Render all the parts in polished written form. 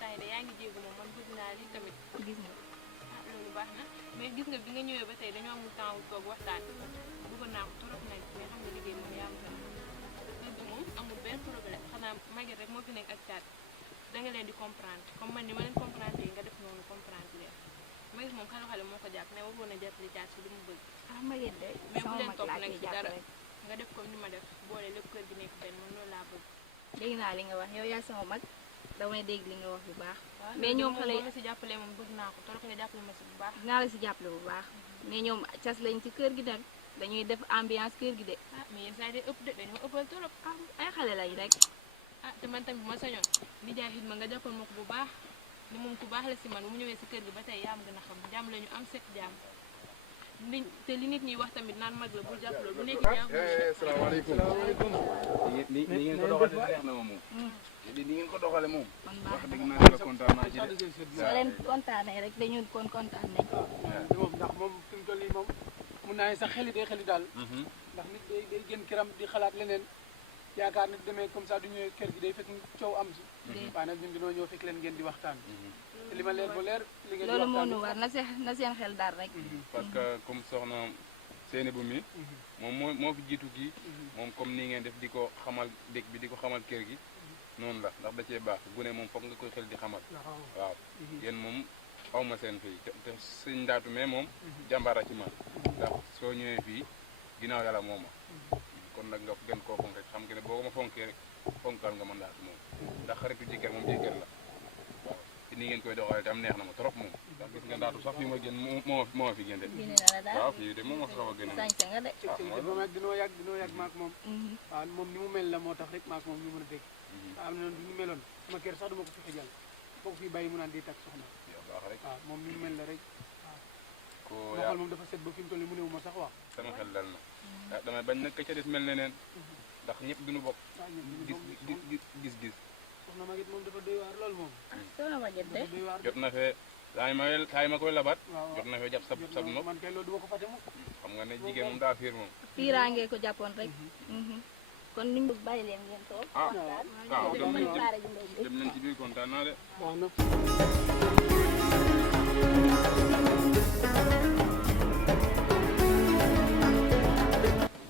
tay de yaa ngi jéegu moom man bëgg naa li tamit gis nga loolu baax na mais gis nga bi nga ñëwee ba tey dañoo amul temps wu toog waxtaan bëggoon naa ko trop nag mais xam nga liggéey moom yaa ngi kër gi moom amul benn problème xanaa Maguette rek moo fi nekk ak caat da nga leen di comprendre comme man ni ma leen comprendre nga def noonu comprendre leen Maguette moom xale moo ko jàpp ne waroon a jàppale caat si li mu bëgg Maguette de mais bu sama leen mag topp laa nag koy si dara jàppale nga def comme ni ma def boole lépp kër gi nekk benn man loolu laa bëgg dégg naa li nga wax yow yaa sama mag damay dégg li nga wax bu baax mais mais ñoom xale xale yi si jàppale moom bëgg naa ko trop nga jàppale ma si bu baax dinaa la si jàppale bu baax mais ñoom cas lañ ci kër gi nag dañuy def ambiance kër gi de mais yenn saa yi day ëpp de dañoo ëppal trop ay xale lañ rek te man tamit bu ma sañoon nijaay xit ma nga jàppal ma ko bu baax ni moom ku baax la si man bu mu ñëwee si kër gi ba tey yaa am gën a xam jàmm la ñu am set jàmm te li nit ñi wax tamit naan mag la bul jàpp loolu bu nekk jàmm salaamaaleykum ni ngeen ko doxale neex na ma moom ni ngeen ko doxale moom wax dëgg naa la kontaan naa ci de soo leen kontaanee rek dañu kon kontaan nañ moom ndax moom fi mu toll nii moom mun naa ne sax xeli day xeli daal ndax nit day gën këram di xalaat leneen yaakaar nit demee comme ça du ñëwee kër gi day fekk coow am si waaye nag ñun dinoo ñëw fekk leen ngeen di waxtaan te li ma leer ba leer li ngeen di loolu moo waxtaan nu war na seen xel daal rek parce que comme soxna seeni bu mi moom moo fi jiitu kii moom comme nii ngeen def di ko xamal dëkk bi di ko xamal kër gi noonu la ndax da cee baax gune moom foog nga koy xel di xamal waaw yéen moom aw ma seen fii te sëñ ndaatu mais moom jàmbaara ci man ndax soo ñëwee fii ginnaaw yàlla mooma kon nag nga gën koo fonk rek xam nga ne boo ko ma fonkee rek fonkal nga ma ndaatu moom ndax xaritu jëkkër moom jëkkër la waaw te nii ngeen koy doxalee tam neex na ma trop moom ndax gis nga ndaatu sax fii ma gën moo ma fi gën de waaw fii de moom ma fi xaw a gën sañse nga de dinoo yàgg maak moom waaw moom ni mu mel la moo tax rek maak moom ñu mën a dégg am na noonu du ñu meloon sama kër sax duma ko fi xëjal boo ko fii bàyyi mu naan di takk soxna waaw moom ni mu mel la rek waaw ma xool moom dafa set ba fi mu toll nii mu néew ma sax wax sama xel dal na damay bañ nag ka ca des mel ne neen ndax ñëpp duñu bokk gis soxna Maguette moom dafa doy waar lool moom soxna Maguette de doy waar jot na fee saa yi ma koy labat jot na fee jàpp sab nopp man kay loolu duma ko fàtte moom xam nga ne jigéen moom daa fiir moom fiiraangee ko jàppoon rek kon niñ bëgg bàyyi leen ngeen toog waaw dem leen ci biir kontaan naa de waaw na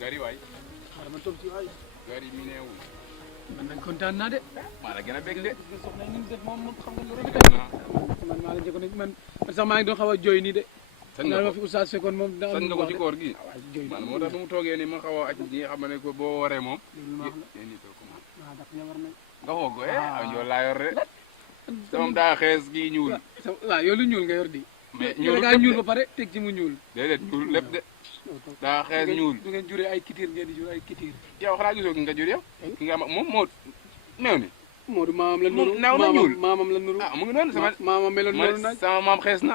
gari waay xaaral ma toog ci waay gari mi neewul man nag kontaan naa de maa la gën a bég de soxna ñun def moom xam nga lu rek man maa la njëkkoon man sax maa ngi doon xaw a jooy nii de sañ nga ma fi oustaz fekkoon moom sañ nga ko ci koor gi jooy man moo tax su mu toogee ni ma xaw a aj ñi xam ne ko boo waree moom ni to ko moom waaw daf ñu war na nga xoog aw njool laa yor de sama daa xees gi ñuul waaw yow lu ñuul nga yor di mais ñuul nga ñuul ba pare teg ci mu ñuul déedéet ñuul lépp de daa xees ñuul du ngeen juree ay kitiir ngeen di jur ay kitiir yow xanaa gisoo ki nga jur yow ki nga am moom moo néew ni Modou maamam la nuru naaw na ñuul maamam la nuru mu ngi noonu sama maamam meloon noonu nag sama maam xees na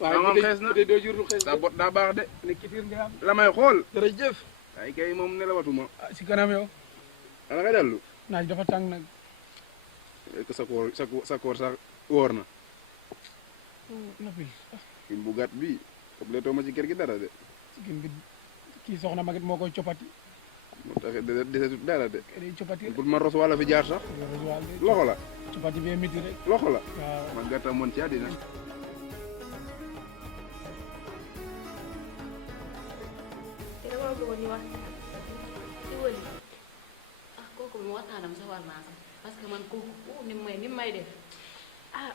waaw xees na doo jur lu xees daa bot daa baax de ne kitiir nga am la may xool jërëjëf ay kay moom ne la watuma si kanam yow ala nga dellu naaj dafa tàng nag sa koor sax wóor na noppi kim bu gàtt bi tabletoo ma ci kër gi dara de gën bi kii soxna Maguette moo koy coppati moo tax desetut dara de day coppati pour ma ros wala fi jaar sax loxo la coppati bee miti rek loxo la waaw ma gàtta moon ci àddina te dama bëggoon ñu wax ci wëli kooku bi mu waxtaanam sa war naa sax parce que man kooku ni may def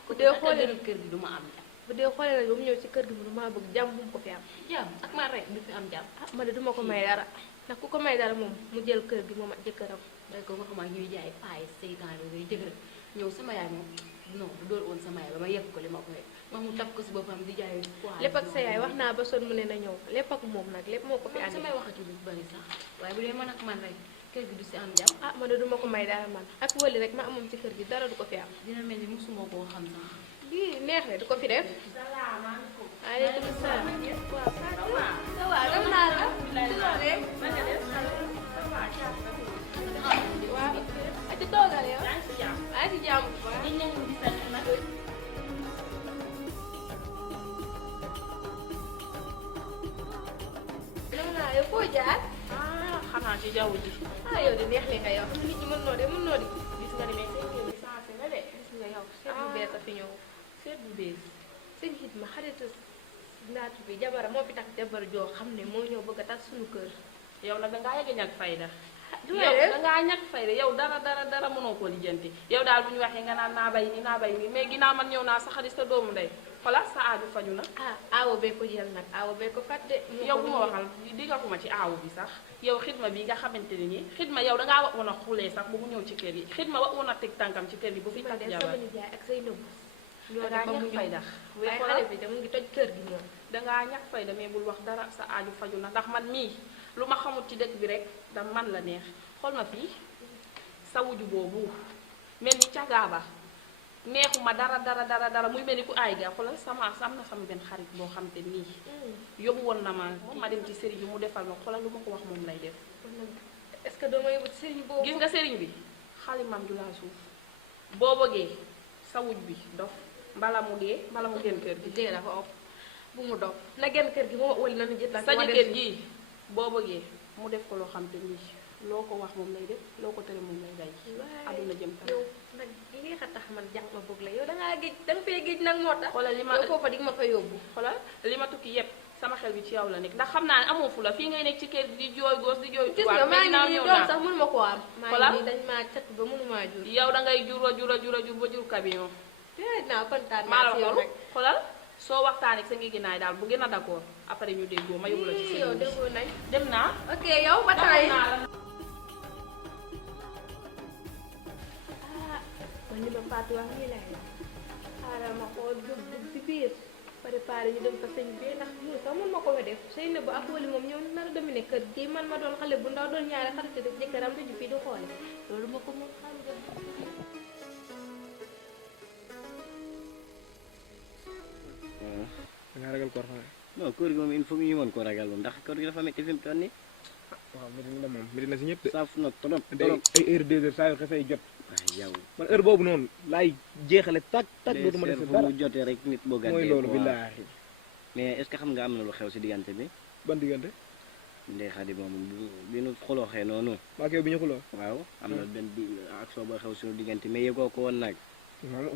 bu dee xoolee kër gi du ma am jàmm bu dee xoolee nag ba mu ñëw ci kër gi mu maa bëgg jàmm bu mu ko fi am jàmm ak man rek du fi am jàmm ma de duma ko may dara ndax ku ko may dara moom mu jël kër gi moom ak jëkkëram day ko nga xamaa ñuy jaay paay seytaan yooyu jëkkër ñëw sama yaay moom non du dool woon sama yaay ba ma yegg ko li ma koy ma mu taf ko si boppam di jaay lépp ak sa yaay wax naa ba son mu ne na ñëw lépp ak moom nag lépp moo ko fi andi samay waxatu lu bari sax waaye bu dee man ak man rek kër gi du si am jàmm ma de duma ko may dara man ak wëli rek ma amoon ci kër gi dara du ko fi am dina mel ni musuma koo xam sax lii neex ne du ko fi def salaamaaleykum aleykum salaam waaw dem naa la waaw a ci toogal yow maa ci jàmm bu baax dem naa yow foo jaar xanaa ci jaww ji yow di neex li nga yow xam nga nit ñi mën noo de gis nga ne mais seen kër gi sensé na de gis nga yow seet bu bees nee sa fi ñëw seet bu bees sëñ xidma xaritu naatu bi jabara moo fi tax jabar joo xam ne moo ñëw bëgg a tas suñu kër yow nag dangaa yegg ñàkk fayda du yow dangaa ñàkk fayda yow dara mënoo koo lijjanti yow daal bu ñu waxee nga naan naa bay nii mais ginnaaw man ñëw naa sa xarit sa doomu ndey xoolal sa aaju faju na aawo bee ko jël nag aawo bee ko fàtte yow bu ma waxal digatuma ci aawu bi sax yow xidma bi nga xamante ne nii xidma yow dangaa wax woon a xulee sax bu mu ñëw ci kër yi xidma wax woon a teg tànkam ci kër yi bu fi takk jabar sama nijaay ak say nëbb dangaa ñàkk fayda waaye xale bi de mu ngi toj kër gi moom dangaa ñàkk fayda mais bul wax dara sa aaju faju na ndax man mii lu ma xamul ci dëkk bi rek da man la neex xool ma fii sa wuju boobu mel ni cagaaba neexuma dara muy mel ni ku aay ga xoolal am na sama benn xarit boo xam te nii yóbbu woon na ma dem ci sëriñ bi mu defal ma xoolal lu ma ko wax moom lay def est-ce que doo ma yóbbu ci sëriñ boobu gis nga sëriñ bi xalimam du laa suuf boo bëggee sa wuj bi dof mbala mu genn kër gi dee dafa ëpp bu mu dof na genn kër gi moo wali na nu jët la sa jëkkër ji boo bëggee mu def ko loo xam te nii loo ko wax moom lay def loo ko tere moom lay day aduna jëm kanam yow nag lii xa tax man jàng ma bëgg la yow dangaa géej danga fee géej nag moo tax xoolal li ma yow foofa di ma fa yóbbu xoolal li ma tukki yépp sama xel bi ci yow la nekk ndax xam naa ne amoo fu la fii ngay nekk ci kër di jooy góos di jooy gis nga maa ngi nii doom sax mënu ma koo am maa ngi nii dañ maa cat ba mënu maa jur yow dangay jur ba jur camion naa kontaan maa la naa si yow xool rek xoolal soo waxtaanee ak sa ngi ginaay daal bu gën a d'accord après ñu déggoo ma yóbbu la ci yow seen déggoo nañ dem naa ok yow ba tey man li ma Fatou wax nii laay xaaral ma xool dugg ci biir préparé ñu dem fa sëñ bi ndax ñun sax mën ma ko fa def sëy na bu ak wali moom ñëw nar a domine kër gi man ma doon xale bu ndaw doon ñaari xarit rek jëkkëram duñu fii di xoole loolu ma ko moom xam nga da nga ragal koor xanaa non koor gi moom il faut ñu mën koo ragal moom ndax koor gi dafa métti fi mu toll nii waaw Medina la moom Medina si ñëpp de saaf na trop day ay heure 2 heures saa yu xefee jot waaye yow man heure boobu noonu laay jeexale tak dootuma def fu dara mu jotee rek nit boo gàddee mooy loolu quoi. billaahi mais est ce que xam nga am na lu xew si diggante bi ban diggante Ndeye Khady moom bi nu xulooxee noonu maa yow bi ñu xuloo waaw am na benn action boo xew suñu diggante mais yëgoo ko woon nag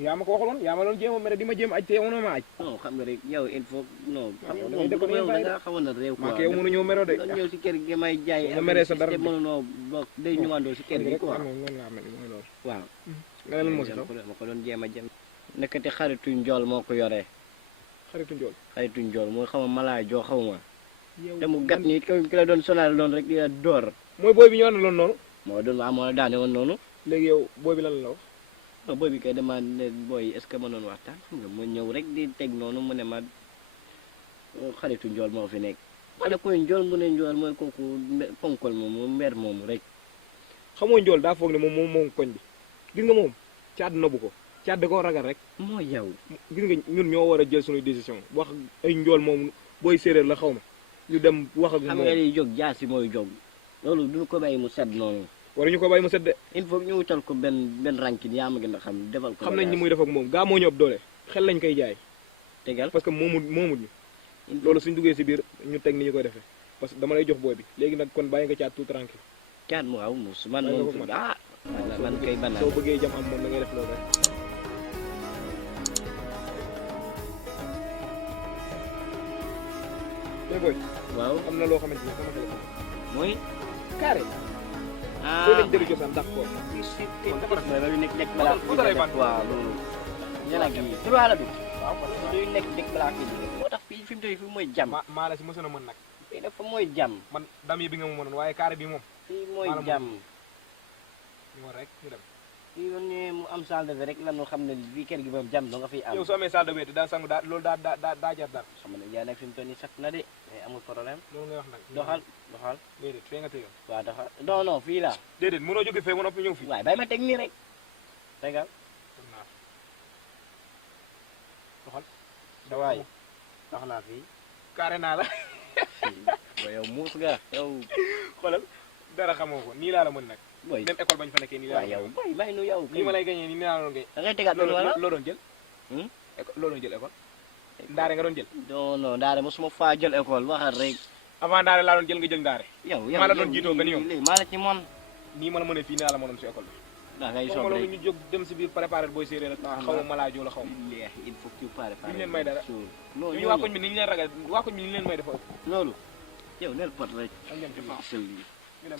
yaa ma ko waxaloon yaa ma doon jéem a mere di ma jéem aj te yow ma aj non xam nga rek yow il faut non xam nga yow moom dangay yow da def nga xawoon na réew quoi maa yow mënu ñëw meroo de doon ñëw si kër gi may jaay nga meree sa dara mënunoo bokk day ñëwandoo si kër gi quoi noonu laa mel mooy loolu waaw nga ne lan moo si xew ma ko doon jéem a jëm nekkati xaritu njool moo ko yoree xaritu njool xaritu njool mooy xaw ma malaay joo xaw ma yow te mu gàtt ni ki la doon sonal doon rek di la door mooy booy bi ñu àndaloon noonu moo doon moo la daane woon noonu léegi yow booy bi lan la wax non booy bi kay dama ne booy est ce que mënoon waxtaan xam nga mu ñëw rek di teg noonu mu ne ma xaritu njool moo fi nekk ma ne koy njool mu ne njool mooy kooku ponkol moomu mber moomu rek xamoo njool daa foog ne moom koñ bi gis nga moom caat na bu ko caat da koo ragal rek moo yow gis nga ñun ñoo war a jël suñuy décision wax ay njool moom booy séeréer la xaw ma ñu dem wax ak xam moom nga liy jóg jaasi mooy jóg loolu duñu ko bàyyi mu sedd noonu waruñu ko bàyyi mu sedde il faut ñu wutal ko benn rankin yaa ma gën a xam defal ko xam nañ ni muy def ak moom gaa moo ñu ëpp doole xel lañ koy jaay tegal parce que moomut ñu loolu suñ duggee si biir ñu teg ni ñu koy defee parce que dama lay jox booy bi léegi nag kon bàyyi nga caat tout tranquille caat mu waaw mus man Bàyyi nga moom ko man. ah man kay banaan soo bëggee jam am moom da ngay def loolu rek mais booy waaw am na loo xamante ni sama téléphone mooy carré ah soo leen jëli cosaan ndax ko yu nekk nekk balaa fi Fotolay def waaw loolu yàlla gi trois la du luy nekk balaa fi moo tax fii fi mu toll fii mooy jàmm maa la si mësoon a mën nag fii dafa mooy jàmm man dam yi bi nga ma mënoon waaye carré bi moom fii mooy Maanaam jàmm ñu war rek ñu dem fii yoon ñëwee mu am salle de bain rek la ñu xam ne fii kër gi moom jàmm doo nga fiy am yow soo amee salle de bain daa sangu daa loolu daa jar dara xam ne yaa nag fi mu toll nii sat na de mais amul problème loolu ngay wax nag doxal doxal déedéet fee nga téyoon waaw doxal non non fii la déedéet mënoo jóge fee ba noppi ñëw fii waaye bàyyi ma teg nii rek tegal doxal sa waay dox naa fii carré naa la ba yow muus nga yow xoolal dara xamoo ko nii laa la mën nag boy même école bañ fa nekkee nii laa waaw la yow mën boy may nu yow nii ma lay gañee nii laa la doon gañee da ngay tegaat loolu wala loo doon jël loo doon jël école ndaare nga doon jël non non ndaare mosuma faa jël école waxal rek avant ndaare laa doon jël nga jël ndaare yow maa la doon jiitoo benn yoon maa la ci mon nii ma la mënee fii nii laa la mënoon si école bi da ngay foog soog ma rek loolu ñu jóg dem si biir préparé booy séeréer ak xaw ma malaajoo la xaw ma leex il faut que tu prépares duñ leen may dara non ñu waa koñ bi ni ñu leen ragal waa koñ bi ni ñu leen may dafa ëpp loolu yow neel pot rek ak ñoom ci dafa sël lii ñu dem